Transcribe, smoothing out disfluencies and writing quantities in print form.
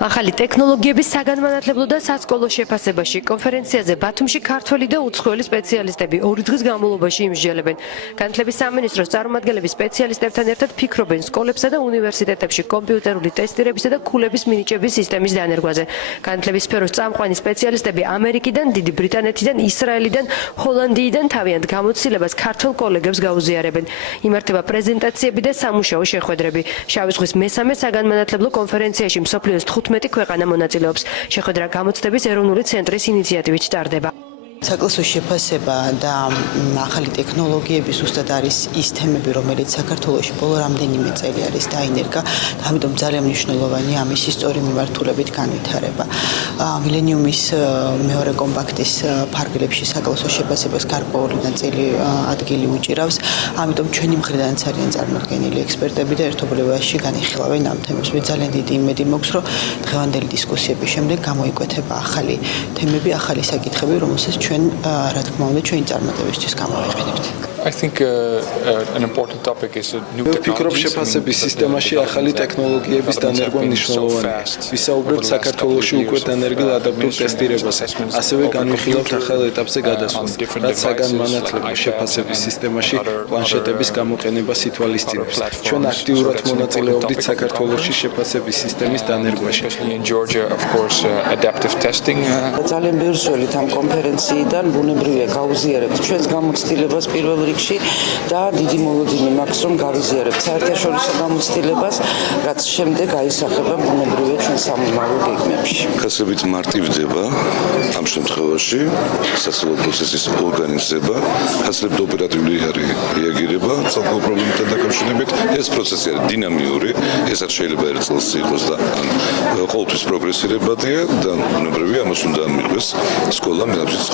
ახალი ტექნოლოგიების საგანმანათლებლო და სასკოლო შეფასებაში კონფერენციაზე ბათუმში ქართველი და უცხოელი სპეციალისტები 2 დღის განმავლობაში იმსჯელებენ. განათლების სამინისტროს წარმომადგენლები სპეციალისტებთან ერთად ფიქრობენ სკოლებსა და უნივერსიტეტებში კომპიუტერული ტესტირებისა და ქულების მინიჭების სისტემის დანერგვაზე. განათლების სფეროს წამყვანი სპეციალისტები ამერიკიდან, დიდი ბრიტანეთიდან, ისრაელიდან, ჰოლანდიიდან თავიანთ გამოცდილებას ქართველ კოლეგებს გაუზიარებენ. იმართება პრეზენტაციები და სამუშაო შეხვედრები. შავი ზღვის მესამე საგანმანათლებლო კონფერენციაში მსოფლიოს 15 ქვეყანა მონაწილეობს. შეხვედრა გამოცდების ეროვნული ცენტრის ინიციატივით ტარდება. საკლასო შეფასება და ახალი ტექნოლოგიები ზუსტად არის ის თემები, რომელიც საქართველოში ბოლო რამდენიმე წელი არის დაინერგა, ამიტომ ძალიან მნიშვნელოვანია ამის სწორი მიმართულებით განვითარება. მილენიუმის მეორე კომპაქტის ფარგლებში საკლასო შეფასებას გარკვეული ნაწილი ადგილი უჭირავს, ამიტომ ჩვენი მხრიდანაც არიან წარმოდგენილი ექსპერტები და ერთობლივობაში განიხილავენ ამ თემებს. მე ძალიან დიდი იმედი მაქვს, რომ დღევანდელი დისკუსიების შემდეგ გამოიკვეთება ახალი თემები, ახალი საკითხები, რომელსაც ჩვენ რა თქმა უნდა ჩვენი წარმატებისთვის გამოვიყენებთ. I think an important topic is new technologies. ვფიქრობ შეფასების სისტემაში ახალი ტექნოლოგიების დანერგვა მნიშვნელოვანია. ვისაუბრებთ საქართველოში უკვე დანერგილ ადაპტურ ტესტირებაზე. ასევე განვიხილავთ ახალ ეტაპზე გადასვლას, რაც საგანმანათლებლო შეფასების სისტემაში პლანშეტების გამოყენებას ითვალისწინებს. ჩვენ აქტიურად მონაწილეობდით საქართველოში შეფასების სისტემის დანერგვაში. In Georgia, of course, adaptive testing. ძალიან ბევრი სულით ამ კონფერენციიდან ბუნებრივია გაუზიარებთ ჩვენს გამოცდილებას პირველ რიგში და დიდი მოლოდინი მაქვს რომ გავიზიარებთ საერთაშორისო გამოცდილებას, რაც შემდეგ აისახება ბუნებრივია ჩვენ სამომავლო გეგმებში. გასებით მარტივდება ამ შემთხვევაში სასწავლო პროცესის ორგანიზება, ხასრებდა ოპერატიული რეაგირება ცალკეულ პრობლემებთან დაკავშირებით. ეს პროცესი არის დინამიური, ეს არ შეიძლება ერთ წელს იყოს და ყოველთვის პროგრესირებადია და ბუნებრივია ამას უნდა მიიღოს სკოლა მეაბსის